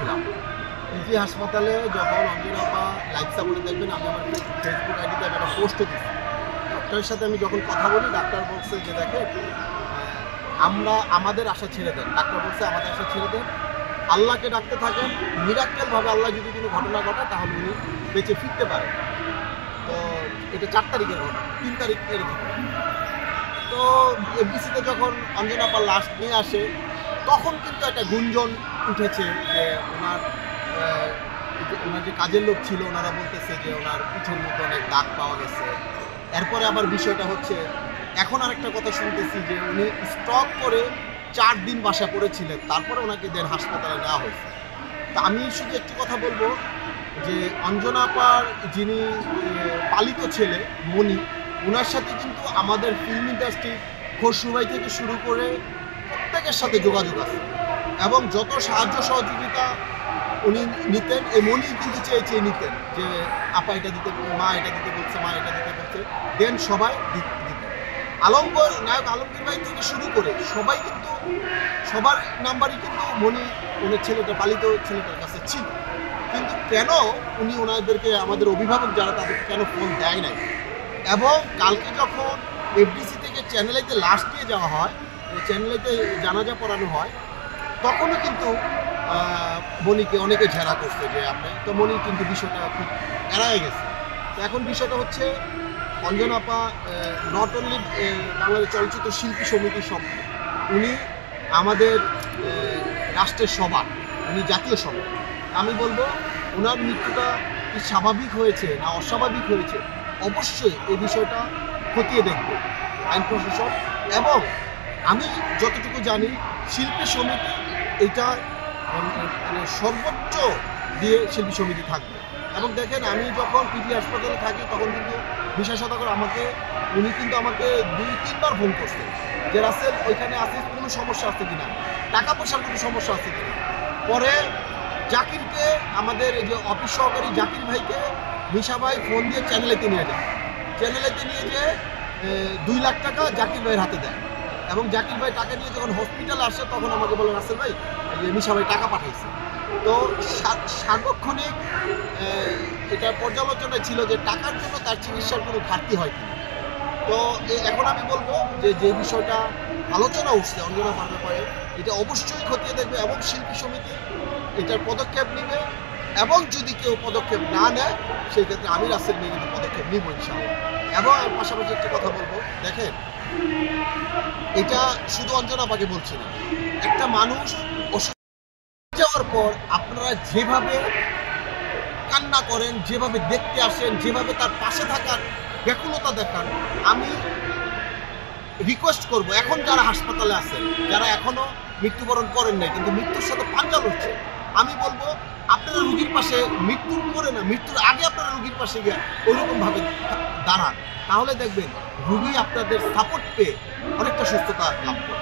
ছিলাম পিজি হাসপাতালে যখন অঞ্জনা আপা লাইভ সাপোর্টে দেখবেন, আমি আমার ফেসবুক আইডিতে একটা পোস্টও দিচ্ছি। ডাক্তারের সাথে আমি যখন কথা বলি, ডাক্তার বলছে যে দেখেন আমাদের আশা ছেড়ে দেন। ডাক্তার বলছে আমাদের আশা ছেড়ে দেন, আল্লাহকে ডাকতে থাকেন, মিরাক্কেলভাবে আল্লাহ যদি কোনো ঘটনা ঘটায় তাহলে উনি বেঁচে ফিরতে পারেন। তো এটা 4 তারিখের ঘটনা, 3 তারিখের ঘটনা। তো এফডিসিতে যখন অঞ্জনা আপার লাশ নিয়ে আসে, তখন কিন্তু একটা গুঞ্জন উঠেছে যে ওনার যে কাজের লোক ছিল ওনারা বলতেছে যে ওনার পিঠের মধ্যে অনেক দাগ পাওয়া গেছে। এরপরে আবার বিষয়টা হচ্ছে, এখন আরেকটা কথা শুনতেছি যে উনি স্ট্রোক করে 4 দিন বাসা পড়েছিলেন, তারপরে ওনাকে দেন হাসপাতালে নেওয়া হয়েছে। তা আমি শুধু একটি কথা বলবো যে অঞ্জনা আপার যিনি পালিত ছেলে মনি, ওনার সাথে কিন্তু আমাদের ফিল্ম ইন্ডাস্ট্রি খসরু ভাই থেকে শুরু করে প্রত্যেকের সাথে যোগাযোগ আছে, এবং যত সাহায্য সহযোগিতা উনি নিতেন, এই মনি কিন্তু চেয়ে নিতেন যে আপা এটা দিতে, মা এটা দিতে বলছে, মা এটা দিতে বলছে, দেন সবাই দিতেন। নায়ক আলমগীর ভাই থেকে শুরু করে সবাই কিন্তু সবার নাম্বারই কিন্তু মনি ওনার ছেলেটা, পালিত ছেলেটার কাছে ছিল। কিন্তু কেন উনি ওনাদেরকে, আমাদের অভিভাবক যারা, তাদেরকে কেন ফোন দেয় নাই? এবং কালকে যখন এফডিসি থেকে চ্যানেলেতে লাশ দিয়ে যাওয়া হয়, চ্যানেলেতে জানাজা পড়ানো হয়, তখনও কিন্তু মনিকে অনেকে ঝেড়া করছে যে আপনি তো, মনি কিন্তু বিষয়টা খুব এড়ায় গেছে। তো এখন বিষয়টা হচ্ছে অঞ্জনা আপা নট অনলি বাংলাদেশ চলচ্চিত্র শিল্পী সমিতির সব, উনি আমাদের রাষ্ট্রের সবার, উনি জাতীয় সভা। আমি বলবো ওনার মৃত্যুটা কি স্বাভাবিক হয়েছে না অস্বাভাবিক হয়েছে, অবশ্যই এই বিষয়টা খতিয়ে দেখবে আইন প্রশাসন। এবং আমি যতটুকু জানি শিল্পী সমিতি এটা মানে সর্বোচ্চ দিয়ে শিল্পী সমিতি থাকবে। এবং দেখেন, আমি যখন পিজি হাসপাতালে থাকি তখন কিন্তু বিশেষ সদাগর উনি কিন্তু আমাকে 2-3 বার ফোন করছে যে রাসেল ওইখানে আসিস, কোনো সমস্যা আছে কিনা, টাকা পয়সার কোনো সমস্যা আছে কিনা। পরে জাকিরকে, আমাদের যে অফিস সহকারী জাকির ভাইকে মিশা ভাই ফোন দিয়ে চ্যানেলেতে নিয়ে যায়, চ্যানেলেতে নিয়ে যেয়ে 2 লাখ টাকা জাকির ভাইয়ের হাতে দেয়। এবং জাকির ভাই টাকা নিয়ে যখন হসপিটালে আসে তখন আমাকে বলে রাসেল ভাই যে মিশা ভাই টাকা পাঠাইছে। তো সার্বক্ষণিক এটা পর্যালোচনায় ছিল যে টাকার জন্য তার চিকিৎসার কোনো ঘাটতি হয় কিনা। তো এখন আমি বলবো যে বিষয়টা আলোচনা উঠছে অঞ্জনা আপার ব্যাপারে, এটা অবশ্যই খতিয়ে দেখবে এবং শিল্পী সমিতি এটার পদক্ষেপ নেবে। এবং যদি কেউ পদক্ষেপ না নেয়, সেই ক্ষেত্রে আমি রাসেল নিয়ে কিন্তু পদক্ষেপ নিব ইনশাআল্লাহ। এবং পাশাপাশি একটা কথা বলবো, দেখেন এটা শুধু অঞ্জনা আপাকে বলছি না, একটা মানুষ অসুস্থ যাওয়ার পর আপনারা যেভাবে কান্না করেন, যেভাবে দেখতে আসেন, যেভাবে তার পাশে থাকার ব্যাকুলতা দেখান, আমি রিকোয়েস্ট করব এখন যারা হাসপাতালে আছেন, যারা এখনো মৃত্যুবরণ করেন নাই কিন্তু মৃত্যুর সাথে পাঞ্জা লড়ছে, আমি বলবো আপনারা রুগীর পাশে, মৃত্যুর পরে না, মৃত্যুর আগে আপনারা রুগীর পাশে গিয়ে ওইরকমভাবে দাঁড়ান, তাহলে দেখবেন রুগী আপনাদের সাপোর্ট পেয়ে অনেকটা সুস্থতা লাভ করবে।